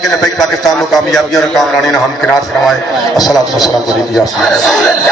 کہ لبیک پاکستان کو کامیابیوں اور کامرانی نے ہم کنار فرمائے. الصلاۃ والسلام علیکم یا رسول اللہ.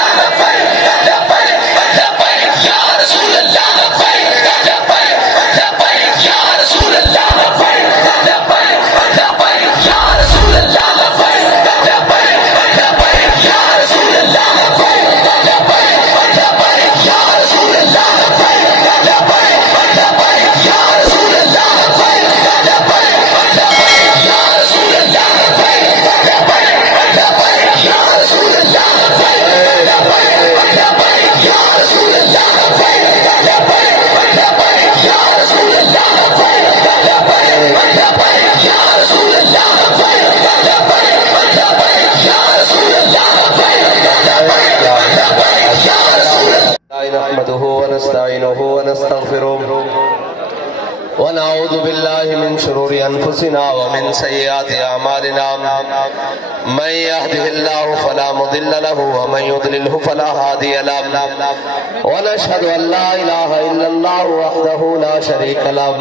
نحمده ونستعينه ونستغفره ونعوذ بالله من شرور أنفسنا ومن سيئات أعمالنا من يهده الله فلا مضل له ومن يضلله فلا هادي له ونشهد أن لا إله إلا الله وحده لا شريك له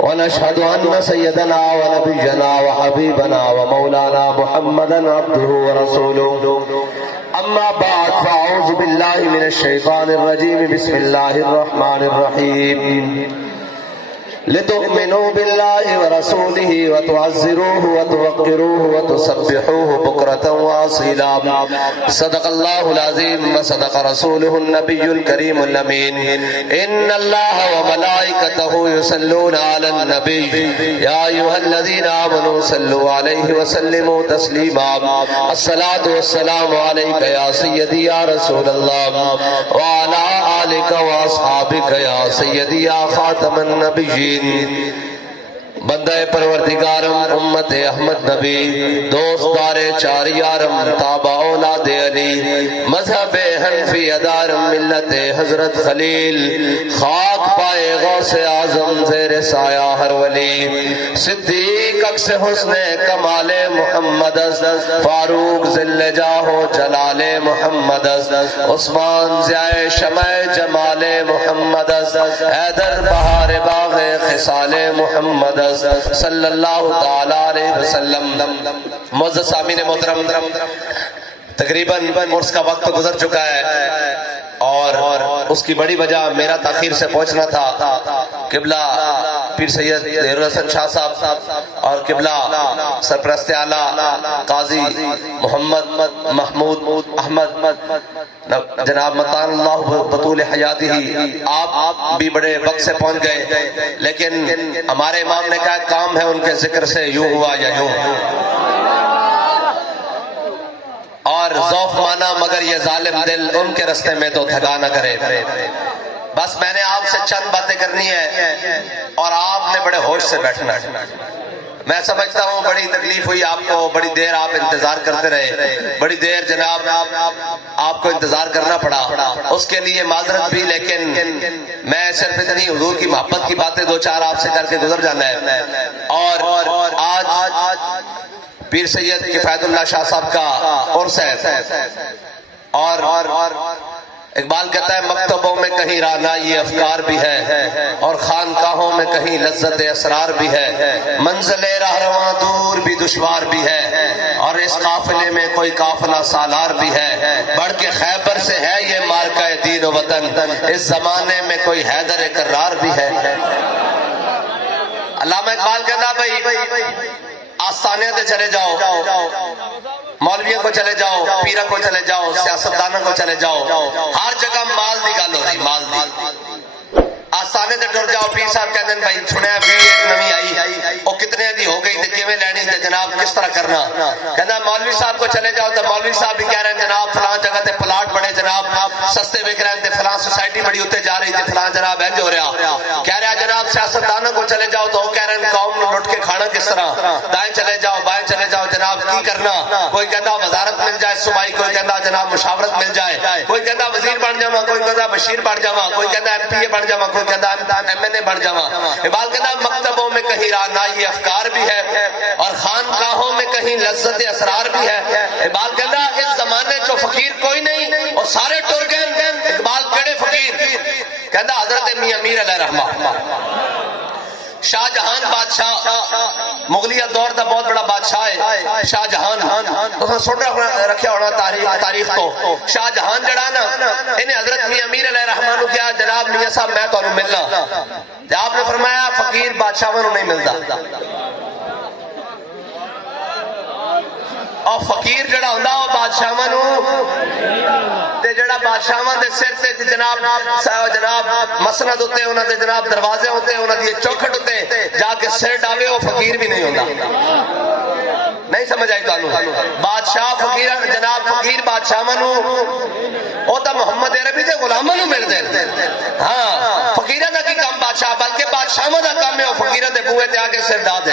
ونشهد أن سيدنا ونبينا وحبيبنا ومولانا محمدا عبده ورسوله. أما بعد فأعوذ بالله من الشيطان الرجيم. بسم الله الرحمن الرحيم. لتؤمنوا بالله ورسوله وتعزروه وتوقروه وتسبحوه بكرة وأصيلا. صدق الله العظيم وصدق رسوله النبي الكريم الأمين. إن الله وملائكته يصلون على النبي يا أيها الذين آمنوا صلوا عليه وسلموا تسليما. الصلاة والسلام عليك يا سيدي يا رسول الله وعلى آلك وأصحابك يا سيدي يا خاتم النبيين. بندہ پروردگارم امت احمد نبی دوست دار چار یارم تابع اولاد علی مذہب حنفی ادارم ملت حضرت خلیل خاک پائے غوث اعظم زیر سایہ ہر ولی صدیق اکس حسن کمال محمد فاروق ذل جاہ جلال محمد عثمان ضیاء شمع جمال محمد حیدر بہار باغ خصال محمد صلی اللہ تعالی علیہ وسلم. معزز سامعین محترم، تقریباً عرس کا وقت گزر چکا ہے اور اس کی بڑی وجہ میرا تاخیر سے پہنچنا تھا. قبلہ پیر سید ظہیر الحسن شاہ صاحب اور قبلہ سرپرست اعلیٰ قاضی محمد محمود احمد جناب مطان اللہ بطول حیاتی ہی آپ بھی بڑے وقت سے پہنچ گئے، لیکن ہمارے امام نے کہا کام ہے ان کے ذکر سے یوں ہوا یا یوں. اور ذوف مانا مگر یہ ظالم دل ان کے رستے میں تو تھکا نہ کرے. بس میں نے آپ سے چند باتیں کرنی ہے اور آپ نے بڑے ہوش سے بیٹھنا ہے. میں سمجھتا ہوں بڑی تکلیف ہوئی آپ کو، بڑی دیر آپ انتظار کرتے رہے، بڑی دیر جناب آپ کو انتظار کرنا پڑا، اس کے لیے معذرت بھی. لیکن میں صرف اتنی حضور کی محبت کی باتیں دو چار آپ سے کر کے گزر جانا ہے. اور آج پیر سید کفایت اللہ شاہ صاحب کا عرس ہے اور اقبال کہتا ہے مکتبوں میں کہیں رانائی افکار بھی ہے اور خانقاہوں میں کہیں لذت اسرار بھی ہے. منزل رہنما دور بھی دشوار بھی ہے اور اس قافلے میں کوئی قافلہ سالار بھی ہے. بڑھ کے خیبر سے ہے یہ مارکہ دین و وطن، اس زمانے میں کوئی حیدر کرار بھی ہے. علامہ اقبال کہتا بھائی آستانے تے چلے جاؤ، مولویوں کو چلے جاؤ، پیرہ کو چلے جاؤ، سیاستدانوں کو چلے جاؤ، ہر جگہ مال دی گل ہو رہی، مال دی. آستانے تے ٹر جاؤ، پیر صاحب کہتے ہیں بھائی سنیا بھی ایک نمی آئی وہ کتنے دی ہو گئی تے کیویں لینی تے جناب کس طرح کرنا. کہنا مولوی صاحب کو چلے جاؤ تو مولوی صاحب بھی کہہ رہے ہیں جناب فلاں جگہ تے پلاٹ بڑے جناب سستے بک رہے ہیں تے فلاں سوسائٹی بڑی اتنے جا رہی تے فلاں جناب انج ہو رہا. کہہ رہا جناب سیاستدانوں کو چلے جاؤ تو وہ کہہ رہے ہیں قوم نے لٹ کے کھانا کس طرح، دائیں چلے جاؤ بائیں چلے جاؤ جناب کی کرنا. کوئی کہتا وزارت مل جائے صوبائی، کوئی کہتا جناب مشاورت مل جائے، کوئی کہتا وزیر بن جاواں، کوئی کہتا بشیر بن جاواں، کوئی کہتا ایم پی اے بن جاواں، کوئی کہتا ایم این اے بن جاواں. اقبال کہتا مکتبوں میں کہیں رانائی افکار بھی ہے اور خانقاہوں میں کہیں لذت اسرار بھی ہے. اقبال کہتا اس زمانے چو فقیر کوئی نہیں اور سارے ٹر گئے. اقبال کہڑے فقیر؟ کہتا حضرت میاں میر علیہ رحمہ. شاہ جہان بادشاہ مغلیہ دور دا بہت بڑا بادشاہ ہے شاہ جہان. تو سن رکھیا ہونا تاریخ کو. شاہ جہان جڑا نا انہیں حضرت میاں امیر علیہ الرحمن کو کیا جناب میاں صاحب میں تو انہوں ملنا. آپ نے فرمایا فقیر بادشاہ میں نہیں ملتا. اور فقیر جڑا ہوندا وہ بادشاہاں نو تے جڑا بادشاہاں دے سر تے جناب مسند ہوتے انہاں دے جناب دروازے ہوتے انہاں دی چوکھٹ ہوتے جا کے سر ڈاوے وہ فقیر بھی نہیں ہوندا. نہیں سمجھ آئی تانوں. بادشاہ فقیر جناب فقیر بادشاہاں نو او تا محمد عربی دے غلاماں نو مل دے. ہاں فقیراں دا کی کام بادشاہ بلکہ بادشاہاں دا کام ہے او فقیراں دے بوئے تے آ کے سر ڈا دے.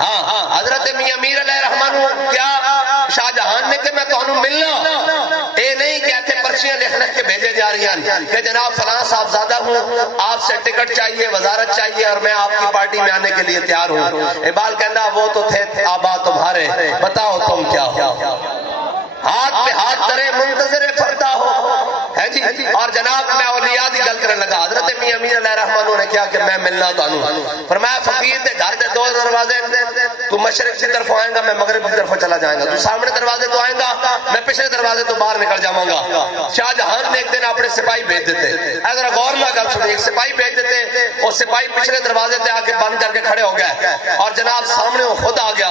ہاں حضرت میاں امیر علیہ الرحمن کیا شاہ جہان نے کہ میں تو انہوں ملنا. اے نہیں کہ ایتھے پرچیاں لکھ کے بھیجے جا رہی ہیں کہ جناب فلاں صاحب زیادہ ہوں آپ سے ٹکٹ چاہیے وزارت چاہیے اور میں آپ کی پارٹی میں آنے کے لیے تیار ہوں. اقبال کہنا وہ تو تھے آبا تمہارے بتاؤ تم کیا ہو. ہاتھ پہ ہاتھ درے منتظر فردا ہو ہے جی. اور جناب میں اولیاء دی گل کرنے لگا. حضرت میاں امیر علیہ الرحمن نے کیا کہ میں ملنا تانوں. فرمایا فقیر دے گھر دے دو دروازے تو مشرق کی طرف آئیں گا میں مغرب کی طرف چلا جائیں گا. تو سامنے دروازے تو آئیں گا میں پچھلے دروازے تو باہر نکل جاؤں گا. شاہ جہان نے ایک دن اپنے سپاہی بھیج دیتے. اگر غور نہ گل سنی ایک سپاہی بھیج دیتے اور سپاہی پچھلے دروازے تے آ کے بند کر کے کھڑے ہو گئے اور جناب سامنے وہ خود آ گیا.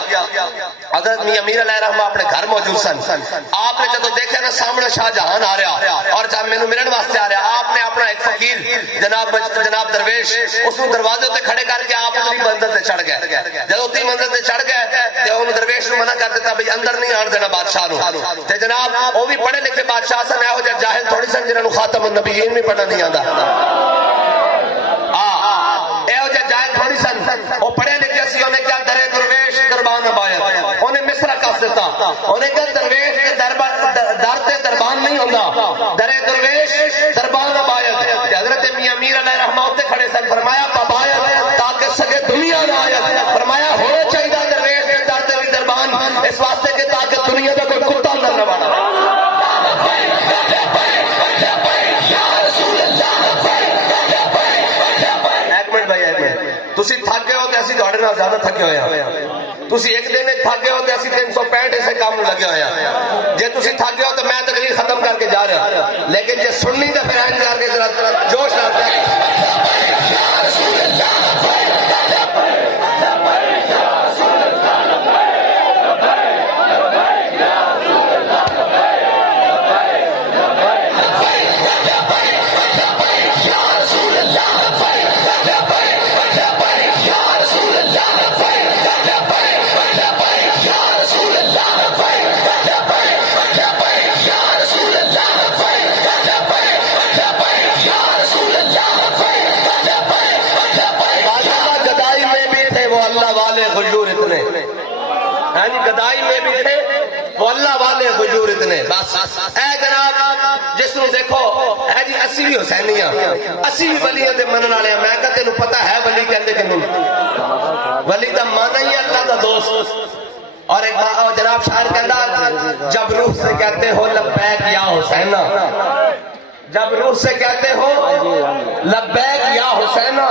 حضرت میاں امیر علیہ الرحمن اپنے گھر موجود سن. آپ نے جب دیکھا نا سامنے شاہ جہان آ رہا اور جب میں ملن واسطے آ رہا آپ نے اپنا ایک فقیر جناب درویش اس دروازے تے کھڑے کر کے آپ اتنی منزل تے چڑھ گئے. جب اتنی منزل تے چڑھ گئے تو ان درویش نے منع کر دیتا بھئی اندر نہیں آن دینا بادشاہ نو. تے جناب وہ بھی پڑھے لکھے بادشاہ سن ایہو جے جاہل تھوڑی سن جنہاں نو خاتم النبیین بھی پڑھنا نہیں آندا. ایہو جے جاہل تھوڑی سن وہ پڑھے لکھے سی. انہیں کیا درے درویش دربان باید انہیں مصرع کس دیتا. انہیں کیا درویش کے در تے دربان نہیں ہوندا درے درویش دربان باید. حضرت میاں امیر علیہ الرحمن تے کھڑے سن. فرمایا باید تاکہ سگے دنیا نہ آیت. فرمایا ہونا چاہیے درویش کے در تے بھی دربان اس واسطے کہ تاکہ دنیا دا کوئی کتا اندر نہ وڑے. تسی تھک گئے ہو تو اسی تہاڈے نال زیادہ تھکے ہوئے ہیں. تسی ایک دن تھک گئے ہو تو اسی 365 ایسے کام لگے ہوئے ہیں. جے تسی تھک گئے ہو تو میں تقریر ختم کر کے جا رہا لیکن جے سننی تو پھر اینڈ کر کے ذرا جوش نال گدائی میں بھی تھے وہ اللہ والے حضور اتنے. بس اے جناب جس نو دیکھو اے جی اسی بھی حسینیاں اسی بھی ولیاں دے منن والے. میں کہ تینوں پتہ ہے ولی کہندے کنوں ولی دا معنی ہی اللہ دا دوست. اور ایک جناب شاعر کہندا جب روح سے کہتے ہو لبیک یا حسینا جب روح سے کہتے ہو لبیک یا حسینا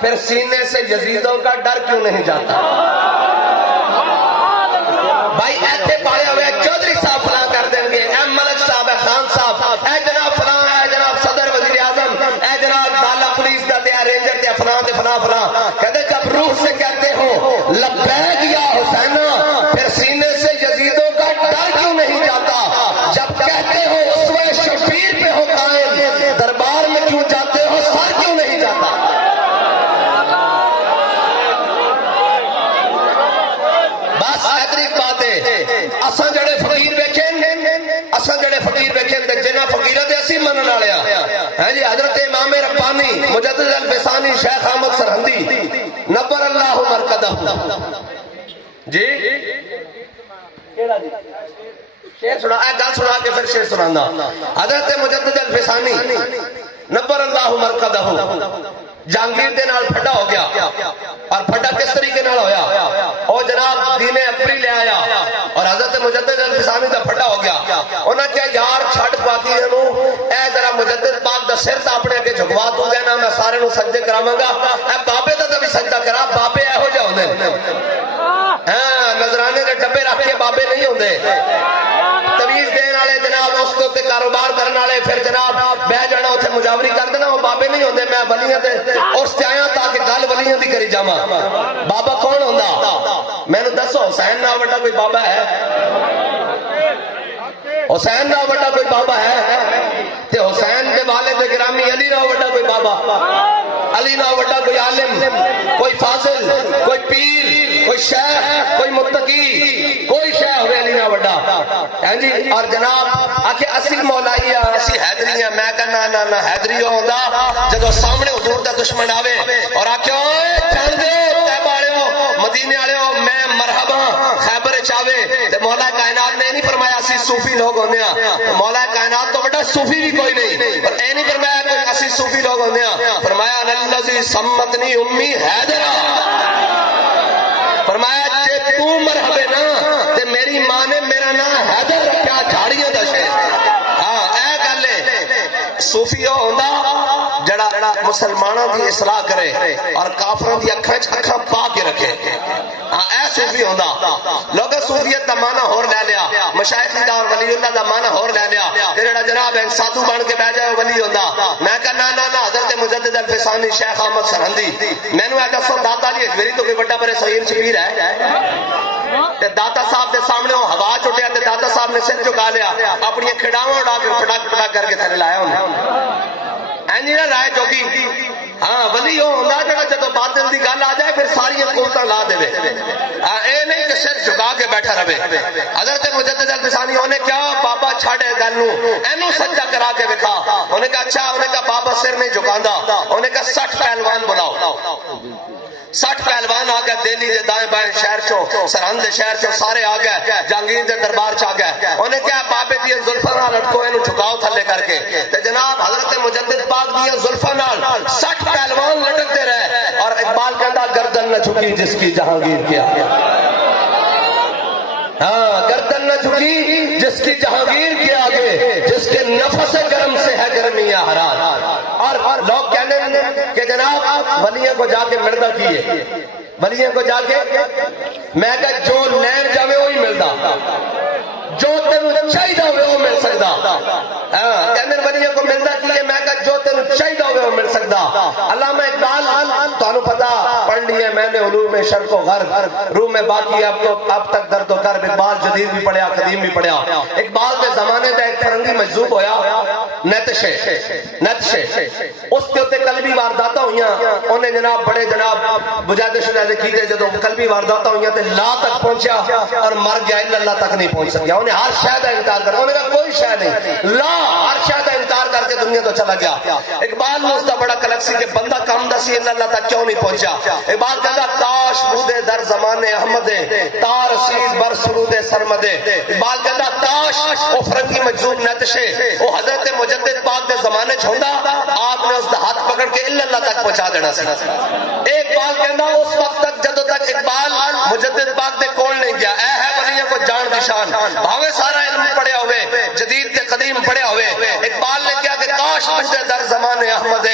پھر سینے سے یزیدوں کا ڈر کیوں نہیں جاتا. بھائی ایتھے پائے ہوئے چودھری صاحب فلاں کر دیں گے اے ملک صاحب اے خان صاحب اے جناب فلاں اے جناب صدر وزیر اعظم اے جناب دالا پولیس دا دیا رینجر دیا فلاں دے فلاں فلاں. کہتے جب روح سے کہتے ہو لبیک یا حسینا پھر سینے سے یزیدوں کا ڈر کیوں نہیں جاتا. جب کہتے ہو اسوہ شبیر پہ ہو قائم دربار میں کیوں جاتے ہو سر کیوں نہیں جاتا. بس ادھر ایک بات ہے اساں جڑے فقیر ویکھیں تے جنہاں فقیراں دے اسی منن والے ہیں جی. حضرت امام ربانی مجدد الفسانی شیخ احمد سرہندی نور اللہ مرقدہ جی شعر سنا اے گل سنا کے پھر شعر سنانا. حضرت مجدد الفسانی نور اللہ مرقدہ جہانگیر دے نال پھڈا ہو گیا اور پھڈا کس طریقے نال ہویا او جناب دین اپریل لے آیا اور حضرت مجدد الفسانی دا پھڈا ہو گیا. انہاں کہا یار چھڈ پاکی نو اے ذرا مجدد پاک دا سر تے اپنے اگے جھکوا تو دینا میں سارے نو سجدے کراواں گا. اے بابے دا سجدہ کرا بابے ایہو جے ہوندے ہاں نظرانے دے ڈبے رکھ کے بابے نہیں ہوندے تویز دین والے جناب اس کو تے کاروبار کرنے والے پھر جناب بہ جانا اتنے مجاوری کر دینا وہ بابے نہیں ہوندے میں ولیاں تے اس تے آیا تاکہ گل ولیاں دی کری جاواں بابا کون ہوندا مینوں دسو حسین نال وڈا کوئی بابا ہے حسین نال وڈا کوئی بابا ہے تے حسین دے والد گرامی علی نال وڈا کوئی بابا علی نال وڈا کوئی عالم کوئی فاضل کوئی پیر کوئی شیخ کوئی متقی کوئی شیخ ہوئے علی نال وڈا ہاں جی اور جناب آکھے اسی مولائی ہیں اسی حیدری ہیں میں کہنا نا نا حیدری ہوندا جدوں سامنے حضور دا دشمن آوے اور آکھے اوئے جان دے تے والےو مدینے والےو میں مرحبا خیبر چاوے تے مولا کائنات نے نہیں فرمایا اسی صوفی لوگ ہوندے ہاں مولا کائنات تو بڑا صوفی بھی کوئی نہیں پر اے نہیں فرمایا کوئی اسی صوفی لوگ ہوندے ہاں فرمایا الذی سمتنی امی حیدرا فرمایا جے تو مرحبا نا تے میری ماں نے میرا نام حیدر رکھیا جھاڑیاں دا شہر ہاں اے گل ہے صوفی ہوندا جڑا مسلمانوں دی اصلاح کرے اور کافروں دی اکھاں وچ اکھاں پا کے رکھے ہاں اے صوفی ہوندا لوگ صوفیت دا معنی ہور لے لیا مشائخ دا ولی اللہ دا معنی ہور لے لیا تے جڑا جناب ہے سادھو بن کے بیٹھ جائے ولی ہوندا میں کہنا نا نا حضرت مجدد الفسانی شیخ احمد سرہندی مینوں اے دسو داتا علی اجمیری تو کوئی بڑا بڑے صغیر شبیر ہے تے داتا صاحب دے سامنے وہ ہوا چٹیا تے داتا صاحب نے سر جھکا لیا اپنی کھڑاواں اڑا کے پٹاک پٹاک کر کے تھلے لایا انہیں اینی نہ رائے جوگی ہاں ولی وہ ہوندا جڑا جدوں باطل دی گل آ جائے پھر ساری قوتاں لا دے اے نہیں کہ سر جھکا کے بیٹھا رہے حضرت مجدد الفسانی انہیں کیا بابا چھاڑے گل نو اینو سجدہ کرا کے وکھا انہیں کہا اچھا انہیں کہا بابا سر نہیں جھکاندا انہیں کہا 60 پہلوان بلاؤ 60 پہلوان آ گئے دہلی دے دائیں بائیں شہر چو سرہند دے شہر چو سارے آ گئے جہانگیر دے دربار چ آ گئے انہیں کہا بابے دی زلفاں نال لٹکو اینو جھکاؤ تھلے کر کے تے جناب حضرت مجدد پاک دی زلفاں نال 60 پہلوان لٹکتے رہے اور اقبال کہندا گردن نہ جھکی جس کی جہانگیر کے آگے ہاں گردن نہ جھکی جس کی جہانگیر کے آگے جس کے نفس گرم سے ہے گرمی حرار اور لوگ کہنے کہ جناب ولیوں کو جا کے ملتا کیے ولیوں کو جا کے میں کہ جو لین جاوے وہی ملتا جو تینوں چاہیے ہوئے وہ مل سکتا ہاں کہنے ولیوں کو ملتا کیے میں کہ جو تینوں چاہیے ہوئے وہ مل سکتا علامہ اقبال تانوں پتا پڑھ لیے میں نے علوم شرق و غرب روح میں باقی اب تک درد و کرب اقبال جدید بھی پڑھیا قدیم بھی پڑھیا اقبال کے زمانے دا ایک فرنگی مجذوب ہویا نتشے اس کے اتنے قلبی وارداتاں ہوئیاں انہیں جناب بڑے جناب بجاد شجاعت کیتے جدوں قلبی وارداتاں ہوئیاں تے لا تک پہنچیا اور مر گیا الا اللہ تک نہیں پہنچ سکیا انہیں ہر شے دا انکار کر انہیں کہا کوئی شے نہیں لا ہر شے دا انکار کر کے دنیا تو چلا گیا اقبال نے اس دا بڑا کلک سی کہ بندہ کم دا سی الا اللہ تک کیوں نہیں پہنچا اقبال کہتا کاش بودے در زمان احمد تار رسید بر سرود سرمد اقبال کہتا کاش وہ فرنگی مجذوب نتشے وہ حضرت مجدد پاک دے زمانے چھوندا آپ نے اس دا ہاتھ پکڑ کے الا اللہ تک پہنچا دینا سی اقبال کہتا اس وقت تک جدوں تک اقبال مجدد پاک دے کول نہیں گیا اے ہے ولیوں کو جان دی شان بھاوے سارا علم پڑھیا ہوئے جدید تے قدیم پڑھیا ہوئے اقبال نے کیا کہ کاش بودے در زمان احمد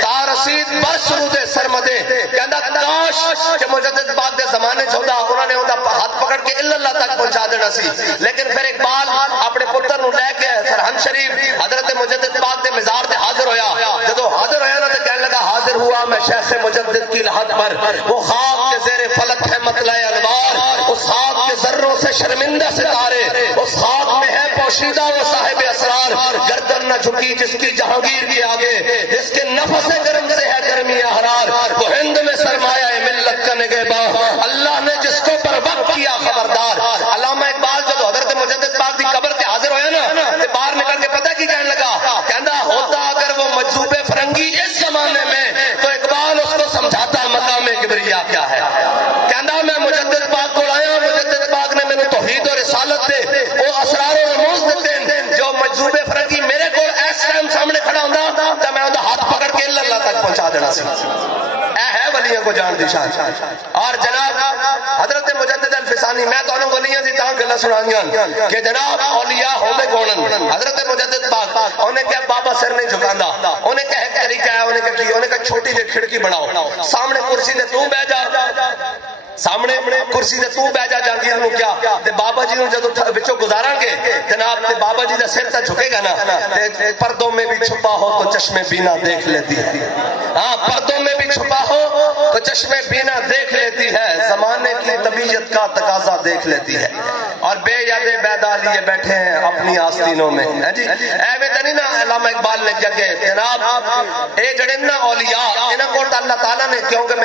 تار رسید بر سرود سرمد کہندا کاش کہ مجدد پاک دے زمانے چھوندا انہوں نے ان دا ہاتھ پکڑ کے الا اللہ تک پہنچا دینا سی لیکن پھر اقبال اپنے پتر نو لے کے سرہند شریف حضرت مجدد پاک دے مزار تے حاضر ہویا جدو حاضر ہویا نا تے کہنے لگا حاضر ہوا میں شیخ مجدد کی لحد پر وہ خاک کے زیر فلک ہے مطلع انوار اس خاک کے ذروں سے شرمندہ ستارے اس خاک میں ہے پوشیدہ وہ صاحب اسرار گردن نہ جھکی جس کی جہانگیر کے آگے جس کے نفس گرم سے ہے گرمی حرار وہ ہند میں سرمایہ ملت کا نگہباں اللہ نے جس کو پر وقت کیا خبردار علامہ اقبال جب حضرت مجدد پاک دی قبر تے حاضر ہویا نا تے باہر نکل کے پتہ کی کہنے لگا کہندا ہوتا اگر وہ مجذوب فرنگی اس زمانے میں تو اقبال اس کو سمجھاتا مقام کبریا کیا ہے کہندا میں مجدد پاک کو آیا مجدد پاک نے میں توحید اور رسالت دے وہ اسرار و رموز دیتے جو مجذوب فرنگی میرے کو اس ٹائم سامنے کھڑا ہوندا تے میں اوندا ہاتھ پکڑ کے اللہ تک پہنچا دینا سی اے ہے ولیوں کو جان دی شان اور جناب حضرت مجدد الفسانی میں تو انہوں ولیوں دی تاں گلاں سنائیاں کہ جناب اولیاء ہوندے کونن حضرت مجدد پاک انہیں کہ بابا سر نہیں جھکاندا انہیں کہ ایک طریقہ ہے انہیں کہا چھوٹی جی کھڑکی بناؤ سامنے کرسی دے تو بہ جا سامنے کرسی دے تو بہ جا جہانگیر نو کیا تے بابا جی نو جدو بچوں گزاراں گے جناب تے بابا جی دا سر تے جھکے گا نا تے پردوں میں بھی چھپا ہو تو چشمے بینا دیکھ لیتی ہے ہاں پردوں میں بھی چھپا ہو تو چشمے بینا دیکھ لیتی ہے زمانے کی طبیعت کا تقاضا دیکھ لیتی ہے اور بے یادے بیدا لیے بیٹھے ہیں اپنی آستینوں میں ہے جی ایویں تے نہیں نا علامہ اقبال نے کیا کہ جناب اے جڑے نا اولیاء انہاں کول اللہ تعالیٰ نے کیونکہ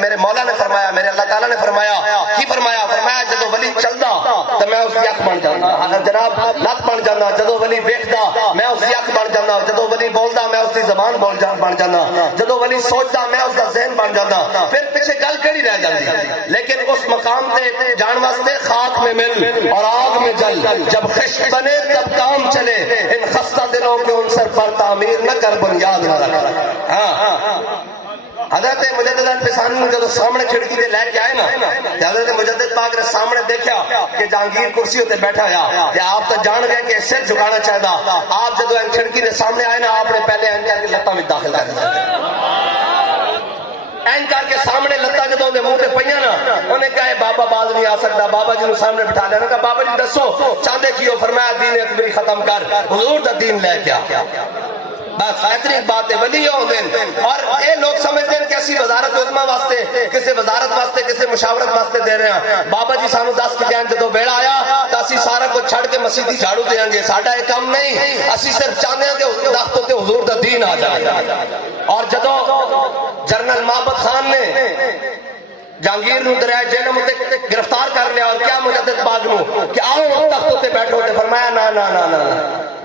میرے مولا نے فرمایا میرے اللہ تعالیٰ نے فرمایا کی فرمایا فرمایا جدو ولی چلدا تو میں اس کی اکھ بن جانا جناب لت بن جانا جدو ولی ویکھدا میں اس کی اکھ بن جانا جدو ولی بولدا میں اس کی زبان بن جانا جدو ولی سوچدا میں اس کا ذہن بن جانا پھر پیچھے گل کیڑی رہ جاندی لیکن اس مقام تے جان واسطے خاک میں مل اور آگ میں جل جب خشت بنے تب کام چلے ان خستہ دلوں کے عنصر پر تعمیر نہ کر بنیاد نہ رکھ ہاں حضرت مجدد الفسانی نے جب سامنے کھڑکی دے لے کے آئے نا حضرت مجدد پاک نے سامنے دیکھا کہ جہانگیر کرسی ہوتے بیٹھا ہوا کہ آپ تو جان گئے کہ سر جھکانا چاہتا آپ جب کھڑکی دے سامنے آئے نا آپ نے پہلے این کر کے لتاں میں داخل کر دیا این کر کے سامنے لتا جدو دے منہ تے پئیاں نا انہیں کہا بابا باز نہیں آ سکتا بابا جی نو سامنے بٹھا لیا کہا بابا جی دسو چاندے کیو فرمایا دین اکبری ختم کر حضور دا دین لے کے آ بس اتنی بات ہے ولی ہوندے اور اے لوگ سمجھتے ہیں کہ اسی وزارت عظما واسطے کسی وزارت واسطے کسی مشاورت واسطے دے رہے ہیں بابا جی سانو دس کے جان جدو بیڑا آیا تو اسی سارا کچھ چھڑ کے مسیحی جھاڑو دیاں گے ساڈا یہ کام نہیں اسی صرف چاہتے ہیں کہ دست تے حضور دا دین آ جائے اور جدو جنرل محبت خان نے جہانگیر نو دریائے جہنم تے گرفتار کر لیا اور کیا مجدد پاک نو کہ آؤ تخت تے بیٹھو تے فرمایا نا نا نا نا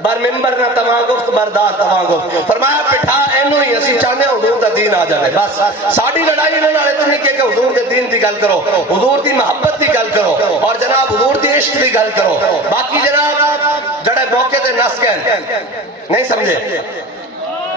بر ممبر نہ تمام گفت بردار تمام گفت فرمایا بٹھا اینو ہی اسی چاہنے حضور دا دین آ جائے بس ساڈی لڑائی انہاں نال اتنی کہ حضور دے دین دی گل کرو حضور دی محبت دی گل کرو اور جناب حضور دی عشق دی گل کرو باقی جناب جڑے موقع تے نس گئے نہیں سمجھے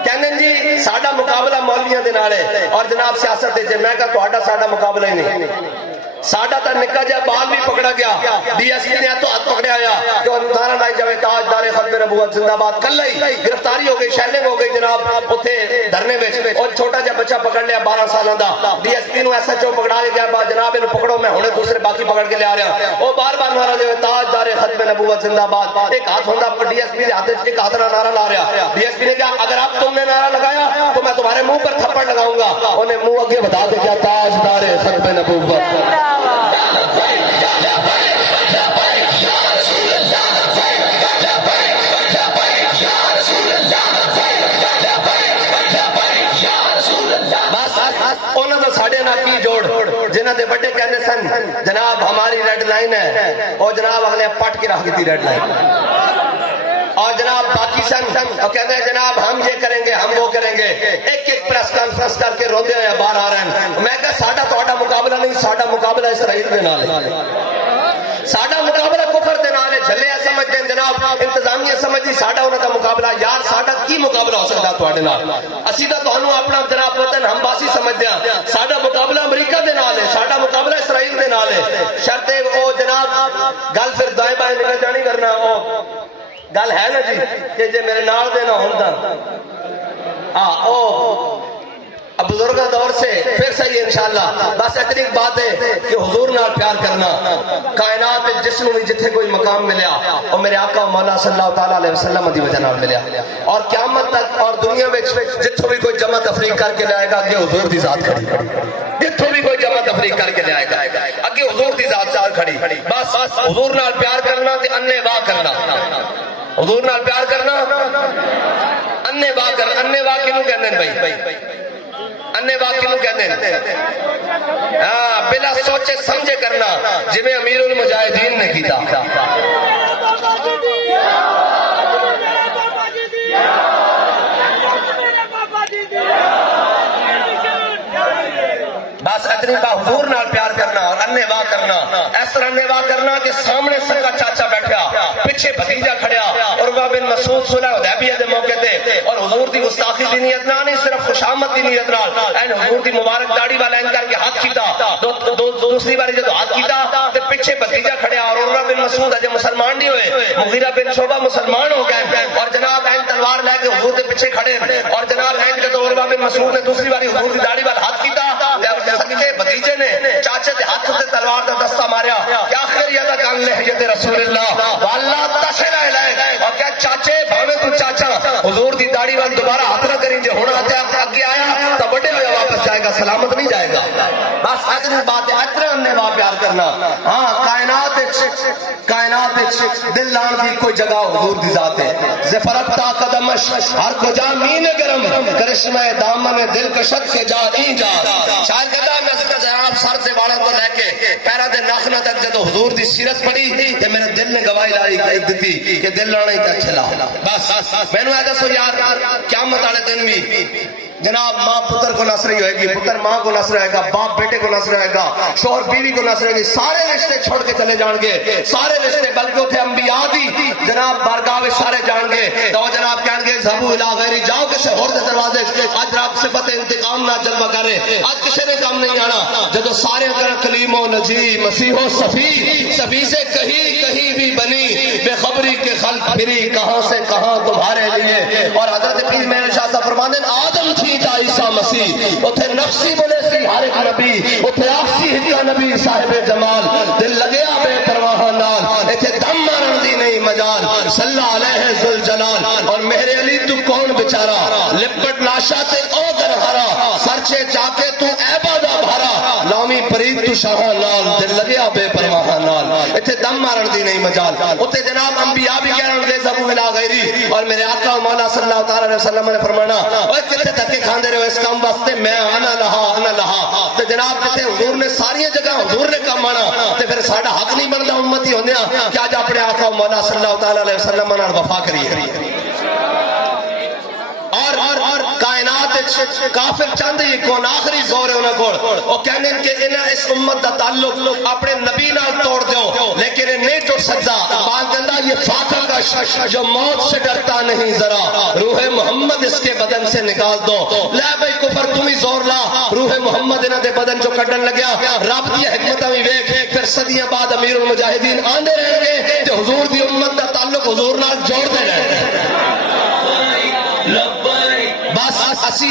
کہنے جی ساڈا مقابلہ مولویاں دے نال ہے اور جناب سیاست ہے میں کہا تہاڈا ساڈا مقابلہ ہی نہیں ساڈا تا نکا جہا بال بھی پکڑا گیا ڈی ایس پی نے تو ہاتھ پکڑیا آیا کہ نعرہ لائی جاوے تاجدار ختم نبوت زندہ باد کل ہی گرفتاری ہو گئی شیلنگ ہو گئی جناب اوتھے دھرنے وچ اور چھوٹا جہا بچہ پکڑ لیا 12 سالاں دا ڈی ایس پی نو ایس ایچ او پکڑا کے گیا جناب اینو پکڑو میں ہنے دوسرے باقی پکڑ کے لے آ رہا او بار بار نعرہ دے تاجدار ختم نبوت زندہ باد ایک ہاتھ ہوندا ڈی ایس پی دے ہاتھ وچ ایک ہاتھ نعرہ لا رہا ڈی ایس پی نے کہا اگر آپ تم نے نعرہ لگایا تو میں تمہارے منہ پر تھپڑ لگاؤں گا انہیں منہ اگے بتا دے کیا تاجدار ختم نبوت جنہ دے بڑے کہنے سن جناب ہماری ریڈ لائن ہے اور جناب اگلے پٹ کے رکھ دیتی ریڈ لائن اور جناب باقی سن اور کہتے ہیں جناب ہم یہ کریں گے ہم وہ کریں گے ایک ایک پریس کانفرنس کر کے روندے ہیں باہر آ رہے ہیں میں کہا ساڈا تہاڈا مقابلہ نہیں ساڈا مقابلہ اسرائیل دے نال ہے ساڈا مقابلہ کفر دے نال ہے جھلیا سمجھتے ہیں جناب انتظامیہ سمجھتی ساڈا انہاں دا مقابلہ یار ساڈا کی مقابلہ ہو سکتا تہاڈے نال اسی تا تہانوں اپنا جناب وطن ہم باسی سمجھتے ہیں ساڈا مقابلہ امریکہ دے نال ہے ساڈا مقابلہ اسرائیل دے نال ہے شرط او جناب گل پھر دائیں بائیں نکل جانی کرنا او گل ہے نا جی کہ جے میرے نال دے نہ ہوندا ہاں او بزرگاں دور سے پھر صحیح ہے انشاءاللہ بس اتنی بات ہے کہ حضور نال پیار کرنا کائنات جس نو بھی جتھے کوئی مقام ملیا اور میرے آقا مولا صلی اللہ تعالی علیہ وسلم دی وجہ نال ملیا اور قیامت تک اور دنیا وچ جتھوں بھی کوئی جمع تفریق کر کے لے آئے گا کہ حضور دی ذات کھڑی جتھوں بھی کوئی جمع تفریق کر کے لے آئے گا اگے حضور دی ذات کھڑی بس حضور نال پیار کرنا تے انے واہ کرنا حضور نال پیار کرنا انے واہ کرنا انے واہ کینوں کہندے ہیں بھائی انے واقعی نو کہندے ہیں بلا سوچے سمجھے کرنا جویں امیر المجاہدین نے کیتا بس اتنی با حضور نال پیار کرنا اور انے واہ کرنا اس طرح انے واہ کرنا کہ سامنے سکا چاچا بیٹھا پیچھے بھتیجا کھڑیا اور وہ بن مسعود صلح حدیبیہ دے موقع تے اور حضور دی دی گستاخی دی نیت نہ نہیں صرف خوشامد دی نیت نال این حضور دی مبارک داڑھی والا این کر کے ہاتھ کیتا دوسری باری جب ہاتھ کیتا تے پیچھے بھتیجا کھڑیا اور عروہ بن مسعود اجے مسلمان نہیں ہوئے مغیرہ بن شعبہ مسلمان ہو گئے اور جناب این تلوار لے کے حضور دے پیچھے کھڑے اور جناب این جب عروہ بن مسعود نے دوسری باری حضور دی داڑھی والا ہاتھ کیتا تے بھتیجے نے چاچے دے ہاتھ تے تلوار دا دستہ ماریا کہ آخر یادا کان لہجت رسول اللہ واللہ تشلا الیک اور کہ چاچے بھاوے تو چاچا حضور دی داڑھی وال دوبارہ ہاتھ نہ کریں جے ہونا آگے آیا تو بڑے ہویا واپس جائے گا سلامت نہیں جائے گا بس اتنی بات ہے اتنے ہم نے وہاں پیار کرنا ہاں کائنات دل لان دی کوئی جگہ حضور دی ذات ہے زفرتا قدمش ہر کجا مین گرم کرشمہ دامن دل کشت کے جا نہیں جا شاید کہتا ہے میں جناب سر سے والا کو لے کے پیرا دے ناخنا تک جب حضور دی سیرت پڑھی کہ میرے دل نے گواہی لائی دیتی کہ دل لانا ہی تا چلا بس میں نے ایسا سو یار قیامت والے دن بھی جناب ماں پتر کو نصر ہوئے گی پتر ماں کو نصر ہوئے گا باپ بیٹے کو نصر ہوئے گا شوہر بیوی کو نصر ہوئے گی سارے رشتے چھوڑ کے چلے جان گے سارے رشتے بلکہ اتھے انبیاء دی جناب بارگاہ میں سارے جان گے تو جناب کہیں گے ذہبو الی غیری جاؤ کسے اور دے دروازے آج رب صفت انتقام نہ جلوہ کرے آج کسے نے کام نہیں آنا جدو سارے کرن کلیم و نجی مسیح و صفی سے کہیں بھی بنی بے خبری کے خلق پھری کہاں سے کہاں تمہارے لیے اور حضرت پیر میرے شاہ صاحب فرماتے ہیں آدم تھی تا عیسیٰ مسیح اتھے نفسی بولے سی ہر ایک نبی اتھے آفسی ہجا نبی صاحب جمال دل لگیا بے پرواہ نال اتھے دم مارن دی نہیں مجال صلی علیہ ذوالجلال اور میرے علی تو کون بچارا لپٹ لاشا تے او در ہرا سرچے جاکے تو عبادہ بھرا لامی پرید تو شاہ لال دل لگیا بے پرواہ نال اتھے دم مارن دی نہیں مجال اتھے جناب انبیاء بھی کہہ رہے ہیں ذبو الی غیری اور میرے آقا مولا صلی اللہ علیہ وسلم نے فرمانا اوے کتے دھکے کھاندے رہے ہو اس کام واسطے میں آنا لہا تو جناب جتے حضور نے ساری جگہ حضور نے کام آنا تو پھر ساڑھا حق نہیں بنتا امتی ہونے کہ آج اپنے آقا مولا صلی اللہ علیہ وسلم نے وفا کریے اور کائنات کافر چاند یہ کون آخری زور ہے انہیں کو وہ کہنے کہ انہیں اس امت دا تعلق اپنے نبی نال توڑ دو لیکن انہیں نہیں توڑ سکتا بات کہندہ یہ فاقہ کا شخص جو موت سے ڈرتا نہیں ذرا روح محمد اس کے بدن سے نکال دو لے بھائی کفر تمہیں زور لا روح محمد انہیں دے بدن جو کٹن لگیا رب دی حکمت میں ویک پھر صدیاں بعد امیر المجاہدین آندے رہیں گے کہ حضور دی امت دا تعلق حضور نال جوڑ دے رہیں گے بس اسی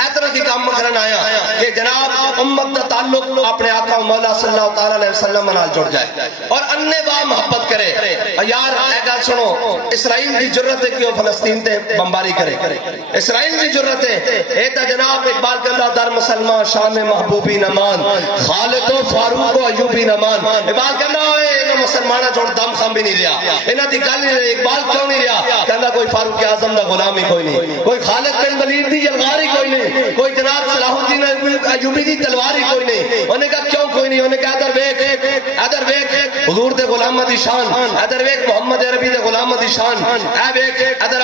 ایتنا کی کام کرنا آیا کہ جناب امت دا تعلق اپنے آقا مولا صلی اللہ علیہ وسلم نال جڑ جائے اور انے با محبت کرے یار اے گل سنو اسرائیل دی جرت ہے کہ وہ فلسطین تے بمباری کرے اسرائیل دی جرت ہے اے تا جناب اقبال کہندا در مسلمان شان محبوبی نمان خالد و فاروق و ایوبی نمان اقبال کہندا اے مسلماناں جوڑ دم خم بھی نہیں رہیا انہاں دی گل اقبال کیوں نہیں رہیا کہندا کوئی فاروق اعظم دا غلام ہی کوئی نہیں کوئی خالد بن ولید دی یلغار ہی کوئی نہیں کوئی جناب صلاح الدین ایوبی دی تلوار ہی کوئی نہیں انہیں کہا کیوں کوئی نہیں انہیں کہا ادھر ویک حضور دے غلام دی شان ادھر ویک محمد عربی دے غلام دی شان اے ویک ادھر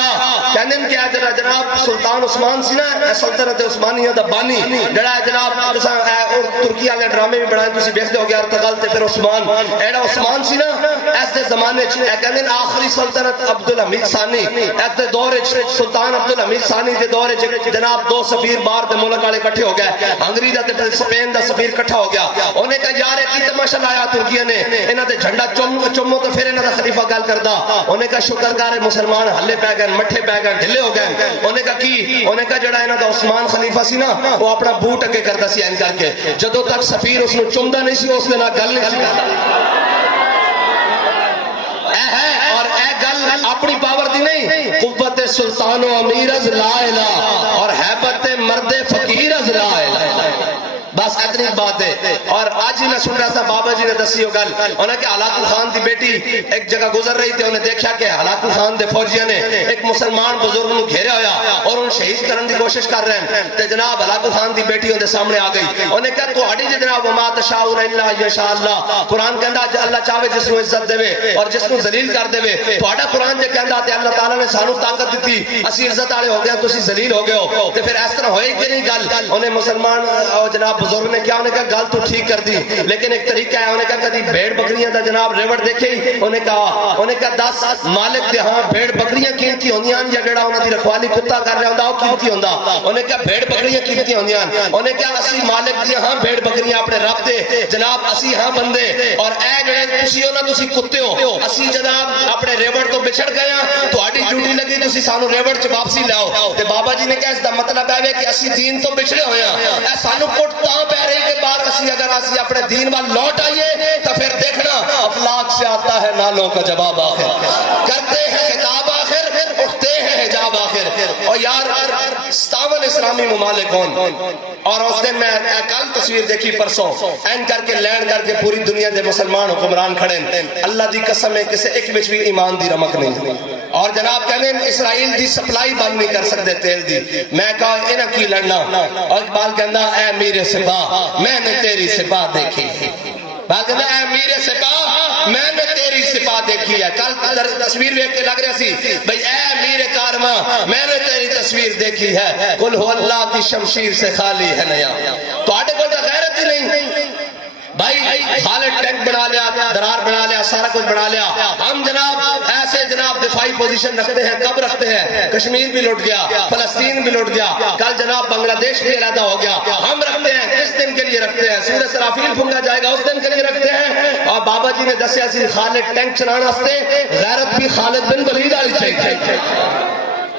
کہنے کہ ادھر جناب سلطان عثمان سی نا سلطنت عثمانیہ دا بانی جڑا جناب ترکی والے ڈرامے بھی بنائے تسی دیکھتے ہو گیا ارتغال تے پھر عثمان ایڑا عثمان سی نا اس دے زمانے چ کہنے آخری سلطنت عبدالحمید ثانی اس دے دور سلطان عبدالحمید ثانی دے دور جناب دو سفیر باہر دے ملک والے اکٹھے ہو گئے ہنگری دا تے سپین دا سفیر اکٹھا ہو گیا انہیں کہا یار کی تماشا لایا ترکیہ نے انہاں تے جھنڈا چومو تو پھر انہاں دا خلیفہ گل کردا انہیں کہا شکرگار مسلمان ہلے پے گئے مٹھے پے گئے ڈھلے ہو گئے انہیں کہا کی انہیں کہا جڑا انہاں دا عثمان خلیفہ سی نا وہ اپنا بوٹ اگے کردا سی این کر کے جدوں تک سفیر اس نو چومدا نہیں سی اس دے نال گل نہیں سی کردا اور اے گل اپنی پاور دی نہیں قوت سلطان و امیر از لا الہ اور حیبت مرد فقیر از لا الہ بس اتنی بات ہے اور آج ہی میں سن رہا تھا بابا جی نے دسی ہو گل انہیں کہ ہلاکو خان دی بیٹی ایک جگہ گزر رہی تھی انہیں دیکھا کہ ہلاکو خان دے فوجیاں نے ایک مسلمان بزرگ نو گھیرا ہویا اور انہیں شہید کرنے دی کوشش کر رہے ہیں تے جناب ہلاکو خان دی بیٹی ان دے سامنے آ گئی انہیں کہا تو ہڈی جی جناب وما تشاؤون الا یشاء اللہ قرآن کہندا اللہ چاہے جس نو عزت دے اور جس نو ذلیل کر دے تہاڈا قرآن جے کہندا تے اللہ تعالی نے سانو طاقت دتی اسی عزت والے ہو گئے تسی ذلیل ہو گئے ہو تے پھر اس طرح ہوئی کہ نہیں گل انہیں مسلمان اور جناب بزرگ نے کیا انہیں کہا گل تو ٹھیک کر دی لیکن ایک طریقہ ہے. انہیں کہا کدی بھیڑ بکریاں دا جناب ریوڑ دیکھے ہی؟ انہیں کہا 10 مالک دے ہاں بھیڑ بکریاں قیمتی ہوندیاں یا جڑا انہاں دی رکھوالی کتا کر رہا ہوندا او قیمتی ہوندا؟ انہیں کہا بھیڑ بکریاں قیمتی ہوندیاں. انہیں کہا اسی مالک دی ہاں بھیڑ بکریاں اپنے رب دے جناب اسی ہاں بندے اور اے جڑے تسی انہاں تسی کتے ہو اسی جناب اپنے ریوڑ تو بچھڑ گئے ہاں تہاڈی ڈیوٹی لگی تسی سانو ریوڑ چ واپسی لاؤ. تے بابا جی نے کہا اس دا مطلب ہے کہ اسی دین تو بچھڑے ہوئے ہیں. اے سانو کٹ تاں پہ رہی کہ بعد اگر اسی اپنے دین وال لوٹ آئیے تو پھر دیکھنا افلاک سے آتا ہے نالوں کا جواب آخر. کرتے ہیں خطاب آخر اٹھتے ہیں حجاب آخر. اور یار 57 اسلامی ممالک ہون اور اس دن میں کل تصویر دیکھی پرسوں این کر کے لینڈ کر کے پوری دنیا دے مسلمان حکمران کھڑے. اللہ دی قسم ہے کسے ایک وچ بھی ایمان دی رمک نہیں. اور جناب کہنے اسرائیل دی سپلائی بند نہیں کر سکتے تیل دی. میں کہا انہاں کی لڑنا. اور اقبال کہندا اے میرے سپاہ میں نے تیری سپاہ دیکھی. بات کہندا اے میرے سپاہ میں نے تیری سپاہ دیکھی ہے. کل تصویر دیکھ کے لگ رہا سی بھئی اے میرے کارواں میں نے تیری تصویر دیکھی ہے. قل ہو اللہ کی شمشیر سے خالی ہے نیا. تو آٹے کو تو غیرت ہی نہیں بھائی. خالد ٹینک بنا لیا درار بنا لیا سارا کچھ بنا لیا. ہم جناب ایسے جناب دفاعی پوزیشن رکھتے ہیں. کب رکھتے ہیں؟ کشمیر بھی لوٹ گیا فلسطین بھی لوٹ گیا کل جناب بنگلہ دیش بھی علیحدہ ہو گیا. ہم رکھتے ہیں کس دن کے لیے رکھتے ہیں؟ سورہ سرافیل پھونکا جائے گا اس دن کے لیے رکھتے ہیں. اور بابا جی نے دسیا سی خالد ٹینک چلانا واسطے غیرت بھی خالد بن ولید والی چاہیے.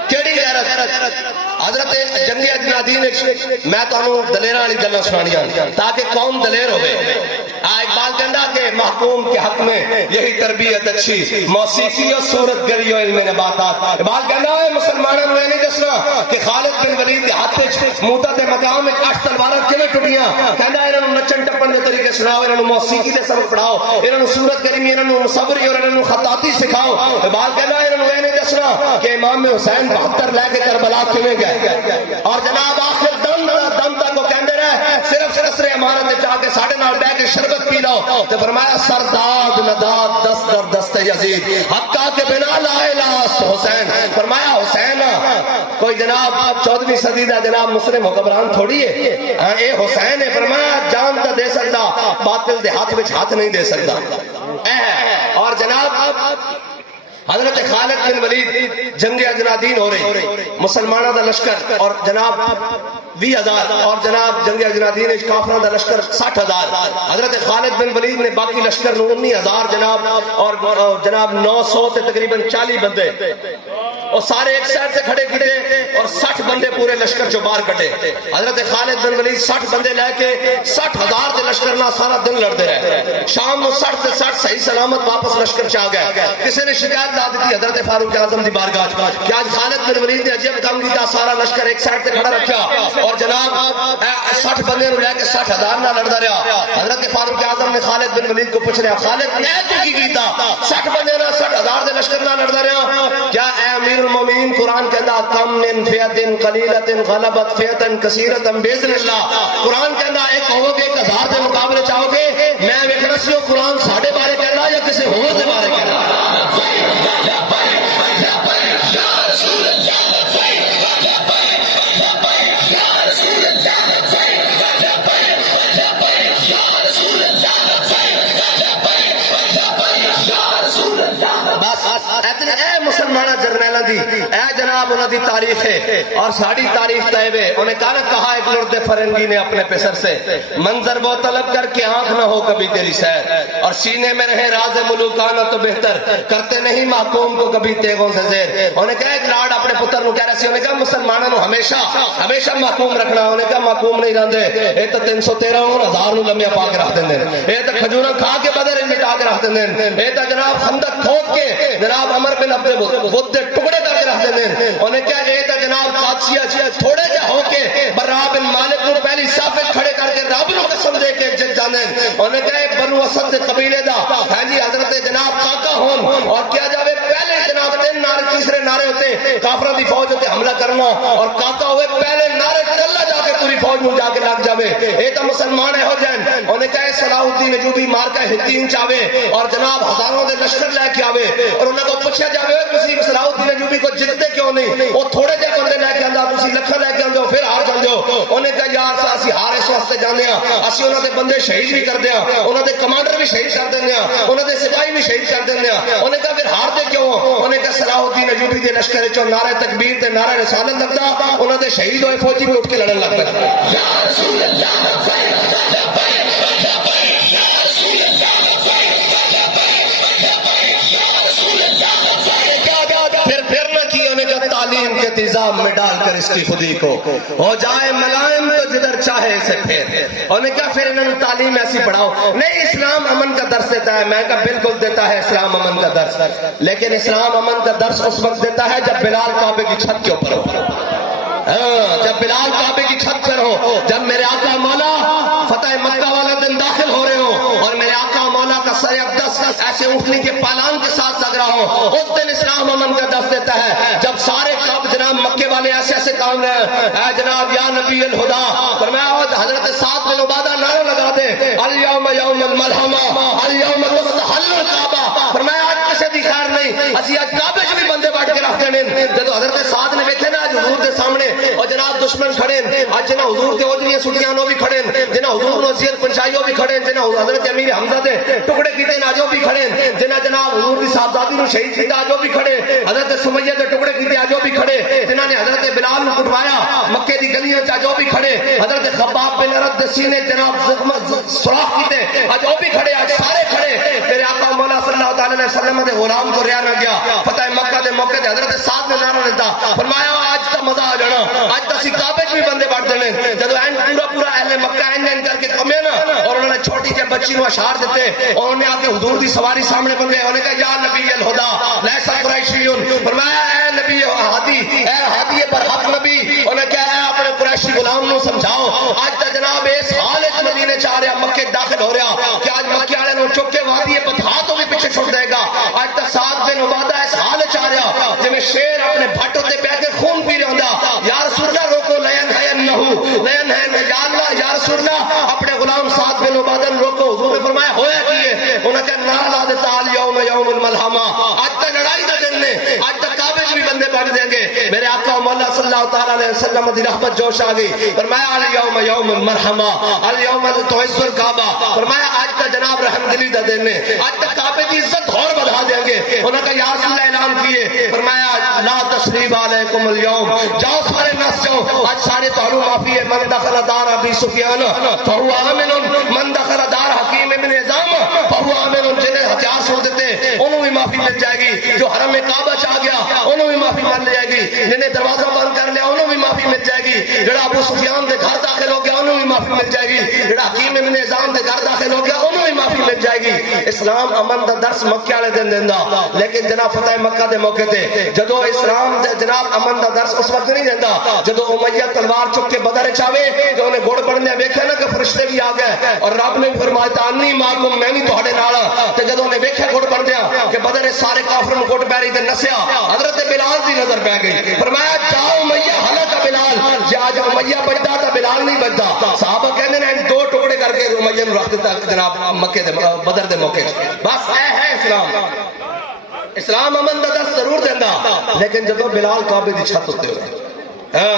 کیڑی غیرت؟ حضرت جنگی اجنادین میں تانوں دلیراں والی گلاں سنانیاں تاکہ قوم دلیر ہوے. اقبال کہندا کہ محکوم کے حق میں یہی تربیت اچھی موسیقی اور صورت گری و علم نباتات. اقبال کہندا ہے مسلمانوں نوں نہیں دسنا کہ خالد بن ولید دے ہاتھ وچ موتا دے مقام وچ 8 تلواراں کیویں ٹٹیاں. کہندا انہاں نوں نچن ٹپن دے طریقے سناؤ انہاں نوں موسیقی دے سبق پڑھاؤ انہاں نوں صورت گری انہاں نوں مصوری اور انہاں نوں خطاطی سکھاؤ. اقبال کہندا انہاں نوں نہیں دسنا کہ امام حسین 72 لے کے کربلا کیویں گئے. اور جناب آخر دم تک وہ کہندے رہے صرف قصر امارت وچ آ کے ساڈے نال بیٹھ کے شربت پی لو. تے فرمایا سرداد نداد دست در دست یزید حقا کے بنا لا الہ حسین. فرمایا حسین کوئی جناب 14ویں صدی دا جناب مسلم حکمران تھوڑی ہے اے حسین ہے. فرمایا جان تو دے سکتا باطل دے ہاتھ وچ ہاتھ نہیں دے سکتا. اور جناب حضرت خالد بن ولید جنگ اجنادین ہو رہی مسلمانوں دا لشکر اور جناب 20,000 اور جناب جنگ اجنادین کافروں دا لشکر 60,000. حضرت خالد بن ولید نے باقی لشکر 19,000 جناب اور جناب 900 تے تقریباً 40 بندے اور سارے ایک سائڈ سے کھڑے کیتے اور 60 بندے پورے لشکر چو باہر کٹے. حضرت خالد بن ولید 60 بندے لے کے 60,000 دے لشکر نہ سارا دن لڑتے رہے. شام کو 60 سے 60 صحیح سلامت واپس لشکر چاہ گئے. کسی نے شکایت لا دی حضرت فاروق اعظم دی بارگاہ کہ آج خالد بن ولید نے عجیب کام کیتا. سارا لشکر ایک سائڈ سے کھڑا رکھا اور جناب 60 بندے نو لے کے 60,000 نہ لڑتا رہا. حضرت فاروق اعظم نے خالد بن ولید کو پوچھ رہا خالد نے تو کی کیتا 60 بندے نہ 60,000 دے لشکر نہ لڑتا رہا کیا اے امیر المومنین؟ قرآن کہتا کم من فئۃ قلیلۃ غلبت فئۃ کثیرۃ باذن اللہ. قرآن کہتا ایک ہوو گے 1000 دے مقابلے چاہو گے. میں ویکھنا سی قرآن ساڈے بارے کہنا یا کسی ہور دے بارے کہنا. مسلمانہ جرنیلہ دی اے جناب انہوں دی تاریخ ہے اور ساڑی تاریخ طیبے. انہیں کہا ایک لرد فرنگی نے اپنے پسر سے منظر وہ طلب کر کے آنکھ نہ ہو کبھی تیری سیر اور سینے میں رہے راز ملوکانہ تو بہتر کرتے نہیں محکوم کو کبھی تیغوں سے زیر. انہیں کہا ایک لاڈ اپنے پتر نو کہہ رہا سی. انہیں کہا مسلمانوں نو ہمیشہ محکوم رکھنا. انہیں کہا محکوم نہیں رہندے اے تو 313,000 نو لمیا پا کے رکھ دیں اے تو کھجورا کھا کے بدر مٹا کے رکھ دیں اے تو جناب خندق کھود کے جناب عمر بن عبد بدھ دے ٹکڑے کر کے رکھ دیں. انہیں کہا اے تو جناب قادسیہ تھوڑے جا ہو کے برا بن مالک نو پہلی صاف کھڑے کر کے رب نو قسم دے کے جگ جانے. انہیں کہا ایک بنو اسد دے قبیلے دا ہاں جی حضرت جناب کاکا ہون اور کیا جاوے پہلے جناب 3 نعرے تیسرے نعرے ہوتے کافروں دی فوج ہوتے حملہ کرنا اور کاکا ہوئے پہلے نعرے چلا جا کے پوری فوج میں جا کے لگ جاوے. اے تو مسلمان ہے ہو جائیں. انہیں کہا صلاح الدین ایوبی مار کا ہتین چاوے اور جناب ہزاروں دے لشکر لے کے آوے اور انہیں کو پوچھا جاوے تسی صلاح الدین ایوبی کو جتتے کیوں نہیں؟ وہ تھوڑے جے بندے لے کے آندا تسی لکھاں لے کے آندے ہو پھر ہار جاندے ہو. انہیں کہا یار اسی ہار اس واسطے جانے ہیں اسی انہوں دے بندے شہید بھی کر دیا انہوں دے کمانڈر بھی شہید کر دینے ہیں انہوں دے سپاہی بھی شہید کر دینے ہیں انہیں کہا پھر ہار دے کیوں انہیں کہا صلاح الدین ایوبی دے لشکر چوں نعرہ تکبیر تے نعرہ رسالت لگدا انہوں دے شہید ہوئے فوجی بھی اٹھ کے لڑن لگ پے یا رسول اللہ تعلیم کے تیزاب میں ڈال کر اس کی خودی کو ہو جائے ملائم تو جدھر چاہے اسے پھیر اور نے کہا پھر انہوں نے تعلیم ایسی پڑھاؤ نہیں اسلام امن کا درس دیتا ہے میں کہا بالکل دیتا ہے اسلام امن کا درس لیکن اسلام امن کا درس اس وقت دیتا ہے جب بلال کعبے کی چھت کے اوپر ہو جب بلال کعبے کی چھت پر ہو جب میرے آقا مولا فتح مکہ والا دن داخل ہو رہے ہو اور میرے آقا مولا کا سر اقدس ایسے اٹھنے کے پالان کے ساتھ لگ رہا ہو اس دن اسلام امن کا درس دیتا ہے جب سارے جناب مکے والے ایسے ایسے کام رہے ہیں اے جناب یا نبی الہدا فرمایا حضرت سعد بن عبادہ نعرہ لگا دے الیوم یوم الملحمہ الیوم تستحل الکعبہ فرمایا آج کسے دی خیر نہیں اسی آج کعبے جو بھی بندے بیٹھ کے رکھ دینے جب حضرت سعد نے دیکھے نا آج حضور دے سامنے اور جناب دشمن کھڑے آج جنہ حضور کے اوجریاں سٹیاں نو بھی کھڑے جنہ حضور نو زیر پنچائیوں بھی کھڑے جنہ حضرت امیر حمزہ دے ٹکڑے کیتے نا جو بھی کھڑے جنہ جناب حضور دی صاحبزادی نو شہید کیتا جو بھی کھڑے حضرت سمیہ دے ٹکڑے کیتے جو بھی کھڑے جنہاں نے حضرت بلال کو کٹوایا مکے دی گلیاں چا جو بھی کھڑے حضرت خباب بن ارد دے سینے جناب سوراخ کیتے جو بھی کھڑے آج سارے کھڑے میرے آقا مولا صلی اللہ علیہ وسلم دے غلام کو رہا نہ گیا فتح مکہ دے موقع تے حضرت سعد نے نعرہ دیتا فرمایا آج تا مزہ آ جانا آج تا سی کعبے بھی بندے بیٹھ دینے جدو این پورا اہل مکہ این کر کے کمے نا اور انہوں نے چھوٹی سی بچی نو اشعار دیتے اور انہوں نے آ کے حضور دی سواری سامنے بندے انہوں نے کہا یا نبی الہدا لیسا قریشیون فرمایا اے نبی ہادی اے ہادی پر حق نبی انہوں نے کہا اے اپنے قریشی غلام نو سمجھاؤ آج تا جناب اس حالت مدینے چاہ رہا مکے داخل ہو رہا کہ آج مکے والے نو چک کے وادی پتھا تو بھی پیچھے چھوڑ دے گا آج تا سعد بن عبادہ اس حالت چاہ رہا جی میں شیر اپنے بھٹوں تے بیٹھ کے خون پی رہا ہوندا یا رسول اللہ روکو لین ہے انہو لین ہے یا اللہ یا رسول اللہ اپنے غلام سعد بن عبادہ روکو حضور نے فرمایا ہویا کیے انہوں نے کہا نعرہ لا دیتا الیوم یوم الملحمہ آج تا لڑائی دا دن نے آج تا کعبے بھی بندے بیٹھ دیں گے میرے آقا مولا صلی اللہ تعالی علیہ وسلم دی رحمت جوش آ گئی فرمایا الیوم یوم المرحمہ الیوم تعز الکعبہ فرمایا آج تا جناب رحم دلی دا دن نے آج تا کعبے کی عزت اور بڑھا دیں گے انہوں نے کہا یا رسول اللہ اعلان کیے فرمایا لا تسریب علیکم اليوم جاؤ سارے نس جاؤ آج سارے تعلق معافی ہے من دخل دار ابی سفیان فہو آمن من دخل دار حکیم ابن نظام فہو آمن جنہیں ہتھیار چھوڑ دیتے انہوں بھی معافی مل جائے گی جو حرم کعبہ چاہ گیا انہوں بھی معافی مل جائے گی جنہیں دروازہ بند کر لیا انہوں بھی معافی مل جائے گی جڑا ابو سفیان دے گھر داخل ہو گیا انہوں بھی معافی مل جائے گی جڑا حکیم ابن نظام دے گھر داخل ہو گیا انہوں بھی معافی مل جائے گی اسلام امن دا درس مکے والے دن دیندا لیکن جناب فتح مکہ دے موقع تے جدو اسلام جناب امن دا درس اس وقت نہیں دیندا جدو امیہ تلوار چک کے بدر چاوے جو انہیں گھوڑ بڑھنے ویکھیا نا کہ فرشتے بھی آ گئے اور رب نے فرمایا تانی ماکم میں بھی تہاڈے نال تے جدو انہیں ویکھیا گھوڑ بڑھدیا کہ بدر سارے کافر نوں گھوڑ پیری تے نسیا حضرت بلال دی نظر پہ گئی فرمایا جاؤ امیہ ہلاک بلال جے اج امیہ بچدا تا بلال نہیں بچدا صحابہ کہندے نے دو ٹکڑے کر کے امیہ نوں رکھ دتا جناب مکے دے بدر دے موقع بس اے ہے اسلام اسلام امن دا دس ضرور دینا لیکن جدو بلال کعبے دی چھت ہوتے ہوئے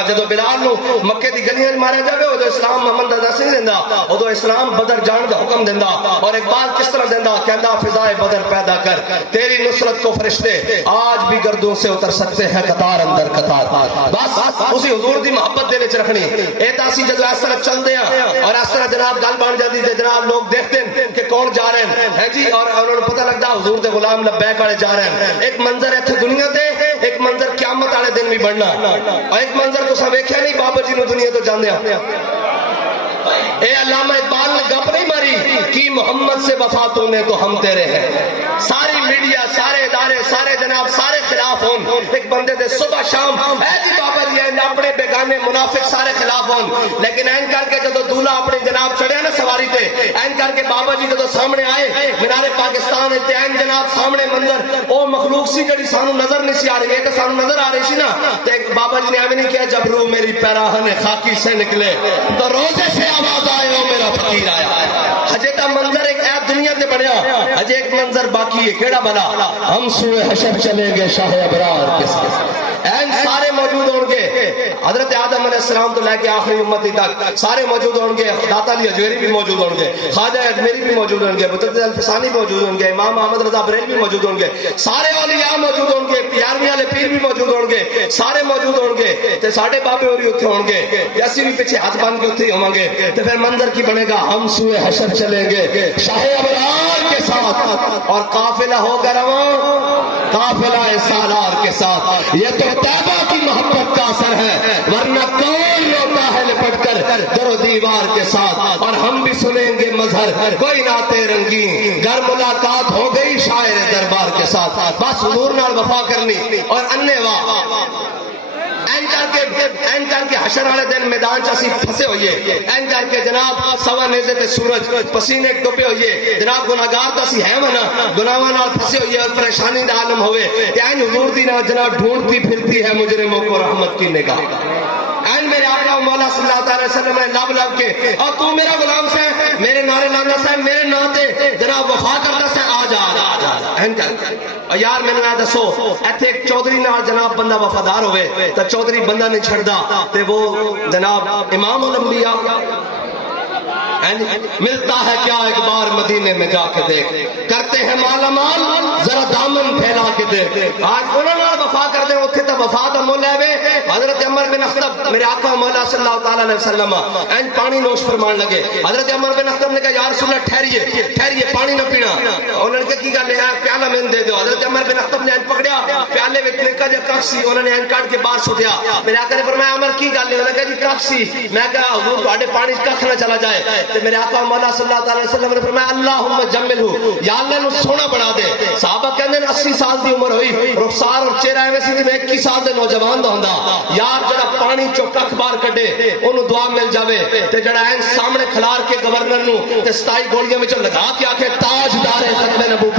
جدو بلال نو مکے دی گلیاں مارا جاوے ادو اسلام محمد دا دس نہیں دیندا ادو اسلام بدر جان دا حکم دیندا اور اقبال کس طرح دیندا کہندا فضائے بدر پیدا کر تیری نصرت کو فرشتے آج بھی گردوں سے اتر سکتے ہیں قطار اندر قطار بس اسی حضور دی محبت دے وچ رکھنی اے تا اسی جدو اس طرح چل دیاں اور اس طرح جناب گل بن جاندی تے جناب لوگ دیکھتے ہیں کہ کون جا رہے ہیں جی اور انہوں نے پتہ لگدا حضور دے غلام لبیک والے جا رہے ہیں ایک منظر ایتھے دنیا تے ایک منظر قیامت والے دن بھی بننا اور ایک منظر تو سب ویکھیا نہیں بابا جی نو دنیا تو جاندے ہیں اے علامہ اقبال نے گپ نہیں ماری کہ محمد سے وفا تو نے تو ہم تیرے ہیں ساری میڈیا سارے ادارے سارے جناب سارے خلاف ہون ایک بندے دے صبح شام اے جی بابا جی اپنے بیگانے منافق سارے خلاف ہون لیکن این کر کے جدو دولہا اپنے جناب چڑھیا نا سواری تے این کر کے بابا جی جدو سامنے آئے مینار پاکستان تے این جناب سامنے منظر او مخلوق سی جڑی سانو نظر نہیں سی آ رہی ہے تے سانو نظر آ رہی سی نا تے بابا جی نے ایویں نہیں کیا جب روح میری پیراہن خاکی سے نکلے تو روزے سے آواز آئے او میرا فقیر آیا ہجے تا منظر ایک ایپ دنیا تے بنیا اج ایک منظر باقی ہے، کیڑا بلا؟ ہم سوئے حشر چلیں گے شاہ ابرار کے ساتھ، این سارے موجود ہوں گے، حضرت آدم علیہ السلام تو لے کے آخری امتی تک سارے موجود ہوں گے، داتا علی اجمیری بھی موجود ہوں گے، خواجہ اجمیری بھی موجود ہوں گے، مجدد الفسانی موجود ہوں گے، امام محمد رضا بریلوی بھی موجود ہوں گے، سارے اولیاء موجود ہوں گے، پیاروی والے پیر بھی موجود ہوں گے، سارے موجود ہوں گے، تے ساڈے بابے ہوری اتھے ہوں گے، تے اسی بھی پیچھے ہاتھ باندھ کے اتھے ہی ہوں گے، تے پھر منظر کی بنے گا؟ ہم سوئے حشر چلیں گے شاہ ابرار کے ساتھ، اور قافلہ ہوگا رواں قافلہ سالار کے ساتھ۔ یہ تو طیبہ کی محبت کا اثر ہے، ورنہ کون روتا ہے لپٹ کر در و دیوار کے ساتھ؟ اور ہم بھی سنیں گے مظہر کوئی ناتے رنگین، گر ملاقات ہو گئی شاعر دربار کے ساتھ، بس حضور نال وفا کرنی اور انے این کر کے حشر والے دن میدان چ اسی پھسے ہوئیے، این کر کے جناب سوا نیزے تے سورج پسینے ڈبے ہوئیے، جناب گناہگار تو اسی ہیں منا، گناہاں نال پھسے ہوئیے اور پریشانی دا عالم ہوئے، تے این حضور دی نال جناب ڈھونڈتی پھرتی ہے مجرموں کو رحمت کی نگاہ۔ این میرے آقا و مولا صلی اللہ تعالی وسلم نے لب لب کے اور تو میرا غلام سے میرے نعرے لانا سے میرے نام تے جناب وفا کرتا سے آ جا این کر۔ اور یار میں نے دسو ایتھے ایک چودھری نال جناب بندہ وفادار ہوئے تو چودھری بندہ نہیں چھڑدا تے وہ جناب امام الانبیاء ملتا ہے کیا ایک بار مدینے میں جا کے دیکھ، کرتے ہیں مالا مال ذرا دامن پھیلا کے دیکھ، آج انہوں نے وفا کر دیں اتھے تو وفا تو مول ہے۔ حضرت عمر بن اخطب میرے آقا مولا صلی اللہ تعالیٰ علیہ وسلم این پانی نوش فرمان لگے، حضرت عمر بن اخطب نے کہا یا رسول اللہ ٹھہریے پانی نہ پینا، انہوں نے کہا کی گل ہے پیالہ میں دے دو، حضرت عمر بن اخطب نے این پکڑیا پیالے میں نکا جا کخ سی، انہوں نے این کاٹ کے باہر سٹیا، میرے آقا نے فرمایا عمر کی گل ہے؟ انہوں نے کہا جی کخ سی، میں کہا حضور تواڈے پانی کخ نہ چلا جائے، تو میرے آقا مولا صلی اللہ تعالی وسلم نے فرمایا اللہم جملہ، یا اللہ نو سونا بنا دے۔ صحابہ کہندے 80 سال دی عمر ہوئی، رخسار اور چہرہ ایویں سی جویں 21 سال دے نوجوان دا ہوندا، یار جڑا پانی چوں کخ باہر کڈے اونوں دعا مل جاوے، تے جڑا این سامنے کھلار کے گورنر نو تے 27 گولیاں وچ لگا کے آکھے تاجدار ختم نبوت